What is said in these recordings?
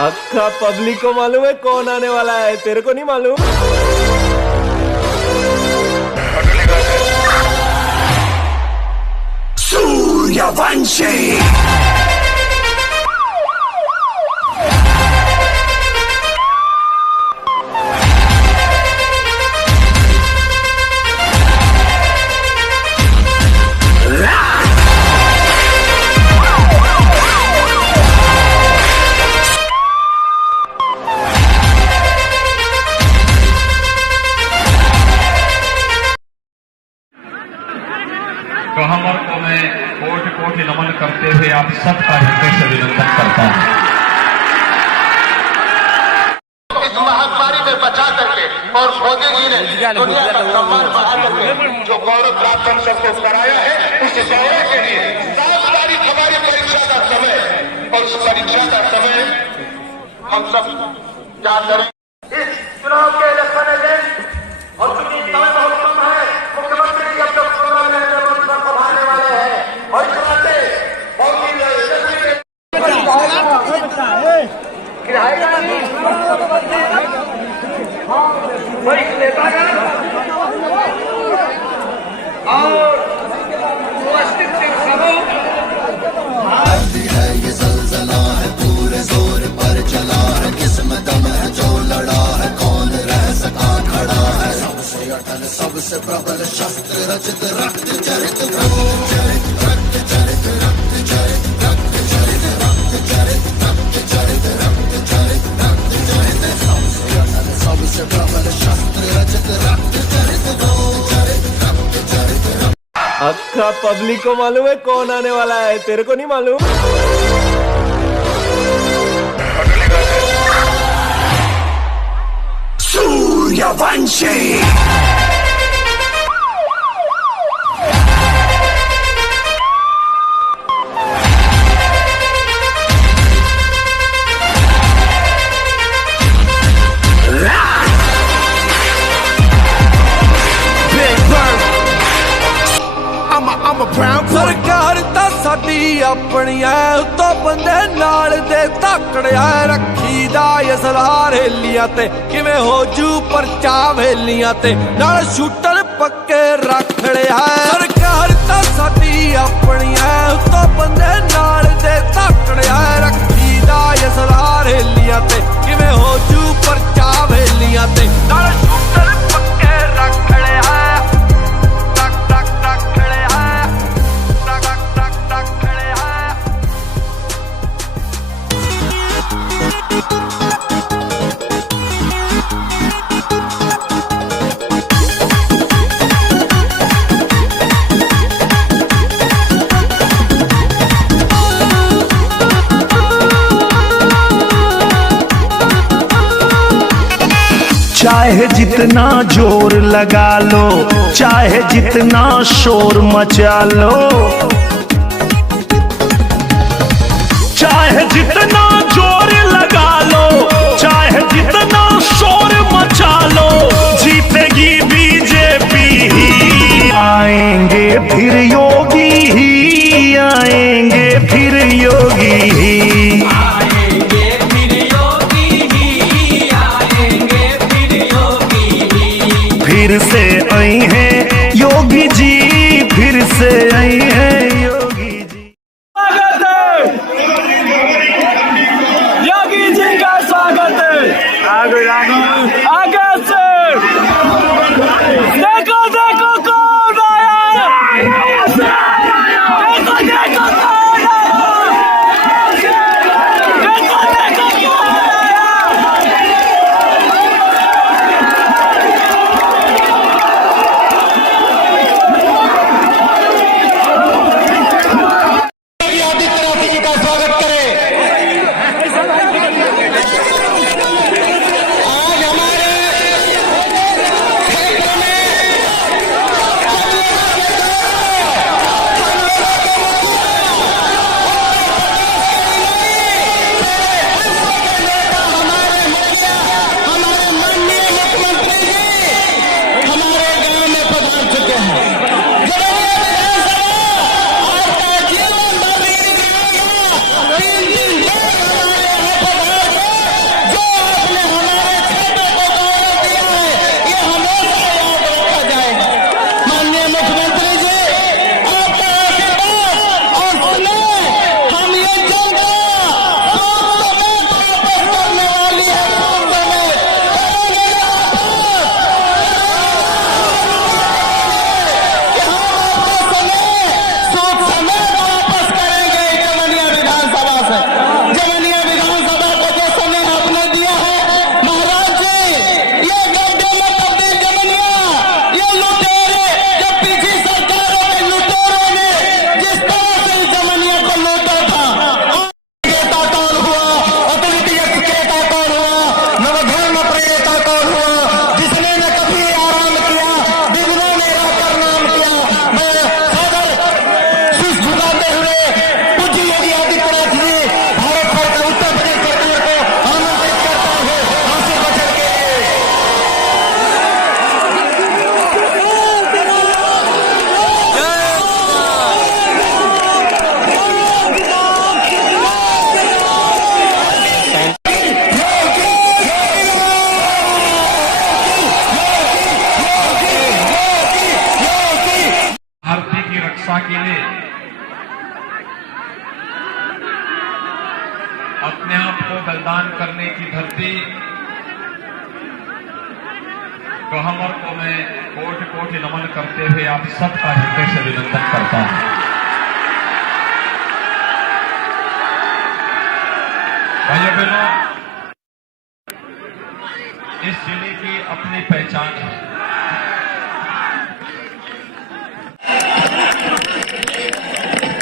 अक्का पब्लिक को मालूम है कौन आने वाला है, तेरे को नहीं मालूम? सूर्यवंशी। तो हम आपको मैं कोटि कोटि नमन करते हुए आप सबका हृदय से अभिनंदन करता हूं। इस महामारी में बचा करके और मोदी जी ने दुनिया का सम्मान बढ़ा करके जो गौरव प्राप्त हम सबको कराया है, उस गौरव के लिए 7 तारीख हमारी परीक्षा का समय और उस परीक्षा का समय हम सब क्या करें। इस चुनाव के इलेक्शन एजेंट और चूंकि समय बहुत कम है, मुख्यमंत्री जी अब तक कोरोना में संभालने वाले हैं और इस नाते ये ज़लज़ला है पूरे जोर पर चला है, किस्म दम है जो लड़ा है, कौन रह सका खड़ा है। सबसे अटल सबसे प्रबल शस्त्र रचित रक्त चरित रक्त चरित रक्त चरित रक्त चरित रक्त चरित रक्त चरित रक्त चरित रक्त चरित रक्त चरित। सबसे अटल सबसे प्रबल शस्त्र रचित रक्त चरित रक्त चरित रक्त चरित। अक्का पब्लिक को मालूम है कौन आने वाला है, तेरे को नहीं मालूम? सूर्यवंशी। सरकार ਤਾਂ ਸਾਡੀ ਆਪਣੀ ਐ, ਉਤੋਂ ਬੰਦੇ ਨਾਲ ਦੇ ਧਾਕੜਿਆ ਰੱਖੀ ਦਾ ਅਸਲਾਰ ਹੇਲੀਆਂ ਤੇ ਕਿਵੇਂ ਹੋ ਜੂ ਪਰਚਾ ਵੇਲੀਆਂ ਤੇ ਨਾਲ ਸ਼ੂਟਰ ਪੱਕੇ ਰੱਖ ਲਿਆ। ਸਰਕਾਰ ਤਾਂ ਸਾਡੀ ਆਪਣੀ ਐ, ਉਤੋਂ ਬੰਦੇ ਨਾਲ ਦੇ ਧਾਕੜਿਆ ਰੱਖੀ ਦਾ ਅਸਲਾਰ ਹੇਲੀਆਂ ਤੇ ਕਿਵੇਂ ਹੋ ਜੂ ਪਰਚਾ ਵੇਲੀਆਂ ਤੇ ਨਾਲ ਸ਼ੂਟਰ ਪੱਕੇ ਰੱਖ ਲਿਆ। चाहे जितना जोर लगा लो, चाहे जितना शोर मचा लो, चाहे जितना जोर लगा लो, चाहे जितना शोर मचा लो, जीतेगी बीजेपी ही। आएंगे फिर योगी ही, आएंगे फिर योगी ही। फिर से आई हैं योगी जी, फिर से आई हैं योगी जी। स्वागत है योगी जी का, स्वागत है। आगे से देखो देखो कौन आया, देखो देखो कौन आया, देखो देखो कौन आया। आपको बलिदान करने की धरती गहमर को मैं कोटि कोटि नमन करते हुए आप सबका हृदय से अभिनंदन करता हूं। भाइयों बहनों, इस जिले की अपनी पहचान है।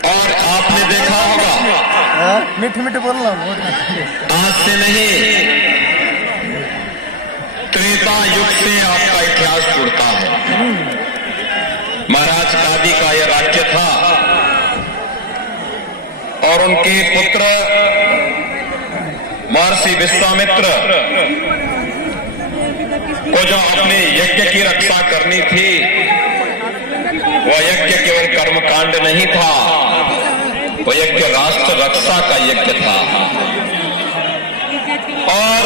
और आपने देखा होगा मीठे मीठे बोलना आज से नहीं, त्रेता युग से आपका इतिहास जुड़ता है। महाराज गादी का यह राज्य था और उनके पुत्र महर्षि विश्वामित्र को जो अपने यज्ञ की रक्षा करनी थी, वह यज्ञ केवल कर्मकांड नहीं था, वह यज्ञ राष्ट्र रक्षा का यज्ञ था। और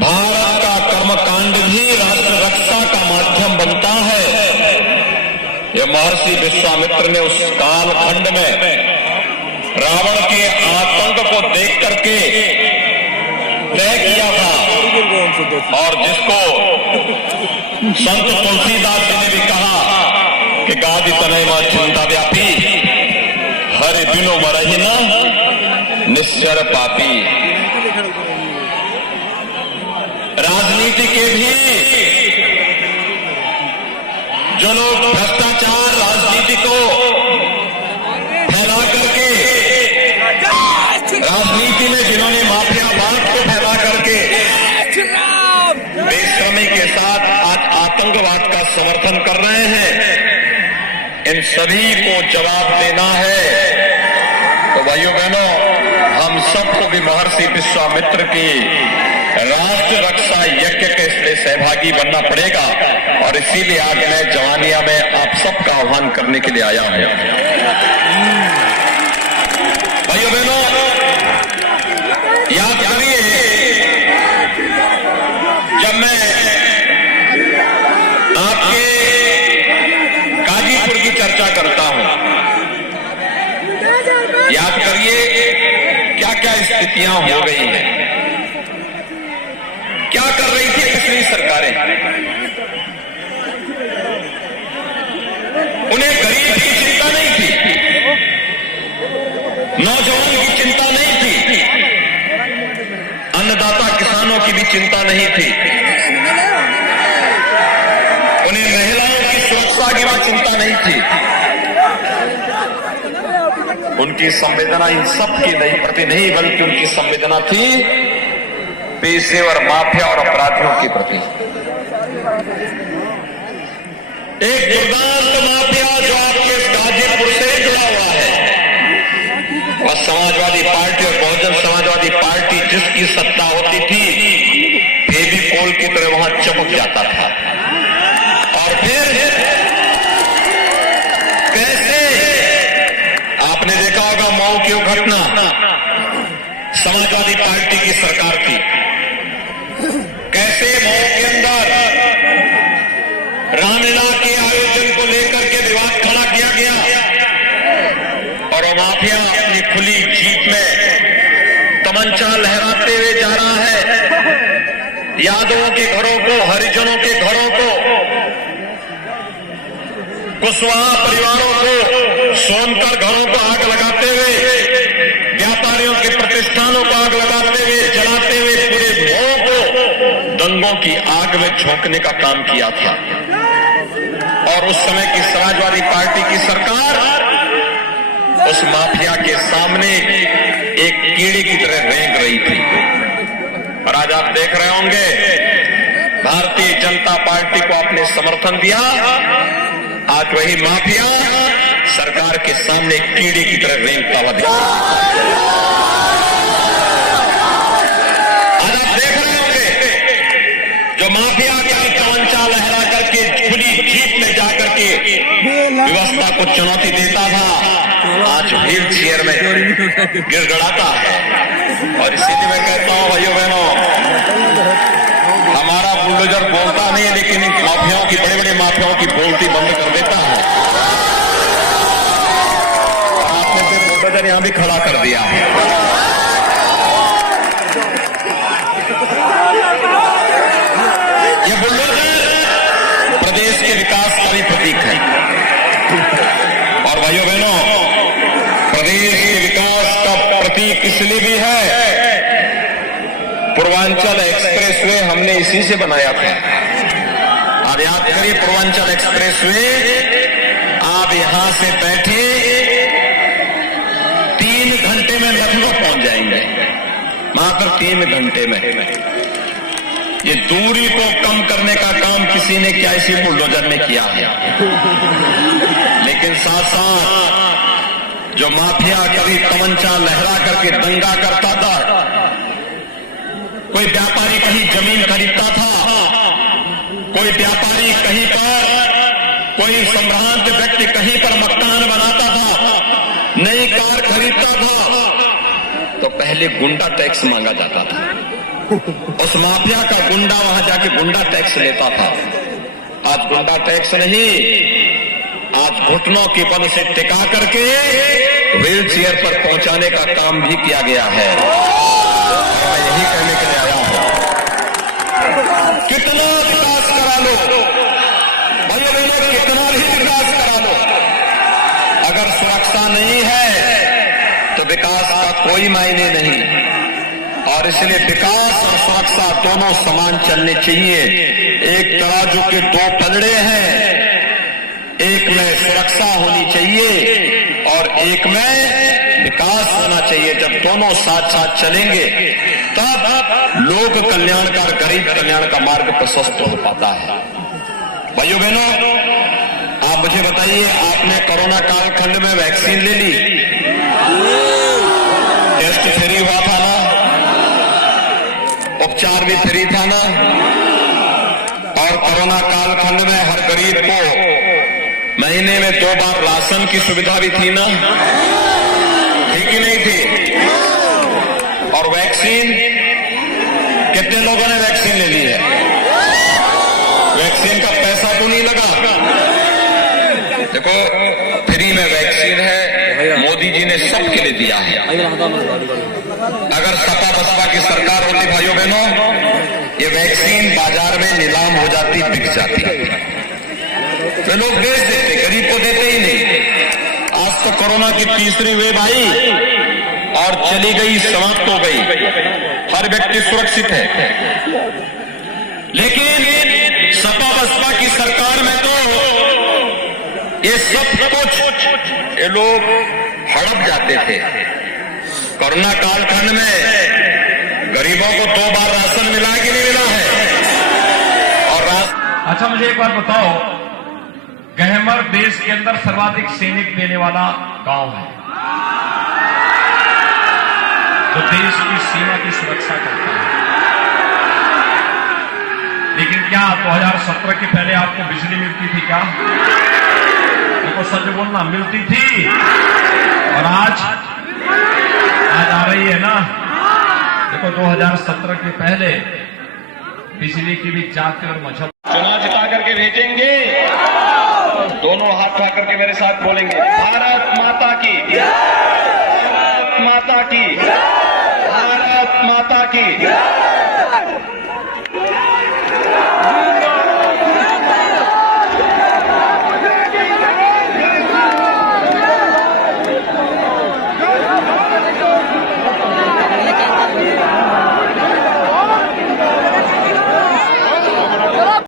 भारत का कर्मकांड भी राष्ट्र रक्षा का माध्यम बनता है। यह महर्षि विश्वामित्र ने उस कालखंड में रावण के आतंक को देख करके तय किया था, और जिसको संत तुलसीदास जी ने भी कहा कि गादि तनय मां चिंता व्यापी, हरि बिनु मरहि न निश्चर पापी। राजनीति के भी जो लोग भ्रष्टाचार राजनीति को फैला करके, राजनीति में जिन्होंने माफियावाद को फैला करके बेशर्मी के साथ आज आतंकवाद का समर्थन कर रहे हैं, इन सभी को जवाब देना है। तो भाइयों बहनों, हम सबको भी महर्षि विश्वामित्र की राष्ट्र रक्षा यज्ञ के इसलिए सहभागी बनना पड़ेगा, और इसीलिए आज मैं जवानिया में आप सबका आह्वान करने के लिए आया हूं। भाइयों बहनों, याद करिए, जब मैं आपके गाजीपुर की चर्चा करता हूं, याद करिए क्या क्या स्थितियां हो गई हैं, क्या कर रही थी पिछली सरकारें। उन्हें गरीब की चिंता नहीं थी, नौजवान की चिंता नहीं थी, अन्नदाता किसानों की भी चिंता नहीं थी, उन्हें महिलाओं की सुरक्षा की भी चिंता नहीं थी। उनकी संवेदना इन सब की नहीं प्रति नहीं, बल्कि उनकी संवेदना थी पेशेवर माफिया और अपराधियों के प्रति। एक दुर्दांत माफिया जो आपके गाजीपुर से जुड़ा हुआ है, वह समाजवादी पार्टी और बहुजन समाजवादी पार्टी जिसकी सत्ता होती थी, फेविकोल की तरह वहां चमक जाता था। और फिर कैसे आपने देखा होगा मऊ की घटना, समाजवादी पार्टी की सरकार थी, कैसे मऊ के अंदर रामलीला के आयोजन को लेकर के विवाद खड़ा किया गया, और माफिया अपनी खुली जीप में तमंचा लहराते हुए जा रहा है। यादवों के घरों को, हरिजनों के घरों को, कुशवाहा परिवारों को, सोनकर घरों को आग लगाते हुए, व्यापारियों के प्रतिष्ठानों को आग लगाते हुए, जलाते हुए पूरे मऊ को दंगों की आग में झोंकने का काम किया था। और उस समय की समाजवादी पार्टी की सरकार उस माफिया के सामने एक कीड़े की तरह रेंग रही थी। और आज आप देख रहे होंगे, भारतीय जनता पार्टी को आपने समर्थन दिया, आज वही माफिया सरकार के सामने कीड़े की तरह रेंगता हुआ दिखा। आज आप देख रहे होंगे, जो माफिया का तमंचा लहरा करके खुली जीप में जाकर के व्यवस्था को चुनौती देता था, आज व्हील चेयर में गिड़गिड़ाता है। और इसीलिए मैं कहता हूं भाइयों बहनों, हमारा बुलडोजर बोलता नहीं, लेकिन इन माफियाओं की, बड़े बड़े माफियाओं की बोलती बंद कर देता है। आपने तो बुलडोजर यहां भी खड़ा कर दिया है। पूर्वांचल एक्सप्रेसवे हमने इसी से बनाया था। आप याद करिए, पूर्वांचल एक्सप्रेसवे आप यहां से बैठे 3 घंटे में लखनऊ पहुंच जाएंगे, मात्र 3 घंटे में। ये दूरी को कम करने का काम किसी ने क्या इसी बुलडोजर ने किया है। लेकिन साथ साथ जो माफिया कभी तमंचा लहरा करके दंगा करता था, कोई व्यापारी कहीं जमीन खरीदता था, कोई व्यापारी कहीं पर, कोई संभ्रांत व्यक्ति कहीं पर मकान बनाता था, नई कार खरीदता था, तो पहले गुंडा टैक्स मांगा जाता था। उस माफिया का गुंडा वहां जाके गुंडा टैक्स लेता था। आज गुंडा टैक्स नहीं, आज घुटनों के बल से टिका करके व्हील चेयर पर पहुंचाने का काम भी किया गया है। मैं यही कहने के लिए आया हूं, कितना विकास करा लो भाई बहनों, कितना भी विकास करा लो, अगर सुरक्षा नहीं है तो विकास का कोई मायने नहीं। और इसलिए विकास और सुरक्षा दोनों समान चलने चाहिए। एक तराजू के 2 पलड़े हैं, एक में सुरक्षा होनी चाहिए और एक में विकास होना चाहिए। जब दोनों साथ साथ चलेंगे तब लोक कल्याण का, गरीब कल्याण का मार्ग प्रशस्त हो पाता है। भाइयों बहनों, आप मुझे बताइए, आपने कोरोना कालखंड में वैक्सीन ले ली? टेस्ट फ्री हुआ था ना, उपचार भी फ्री था ना, और कोरोना कालखंड में हर गरीब को महीने में 2 बार राशन की सुविधा भी थी ना, थी कि नहीं थी? और वैक्सीन, कितने लोगों ने वैक्सीन ले ली है? वैक्सीन का पैसा तो नहीं लगा। देखो, फ्री में वैक्सीन है, मोदी जी ने सबके लिए दिया है। अगर सपा बसपा की सरकार होती भाइयों बहनों, ये वैक्सीन बाजार में नीलाम हो जाती, बिक जाती, तो लोग बेच देते, गरीब को देते ही नहीं। आज तो कोरोना की तीसरी वेव आई और चली गई, समाप्त हो गई, हर व्यक्ति सुरक्षित है। लेकिन सपा बसपा की सरकार में तो ये सब कुछ ये लोग हड़प जाते थे। कोरोना कालखंड में गरीबों को 2 बार राशन मिला कि नहीं मिला है? और अच्छा, मुझे एक बात बताओ, गहमर देश के अंदर सर्वाधिक सैनिक देने वाला गांव है, जो देश की सीमा की सुरक्षा करता है। लेकिन क्या 2017 के पहले आपको बिजली मिलती थी क्या? देखो, सच बोलना, मिलती थी। और आज आ रही है ना। देखो, 2017 के पहले बिजली की भी जाति और मजहब। चुनाव जिता करके भेजेंगे, दोनों हाथ उठा करके मेरे साथ बोलेंगे, भारत माता की, भारत माता की, भारत माता की।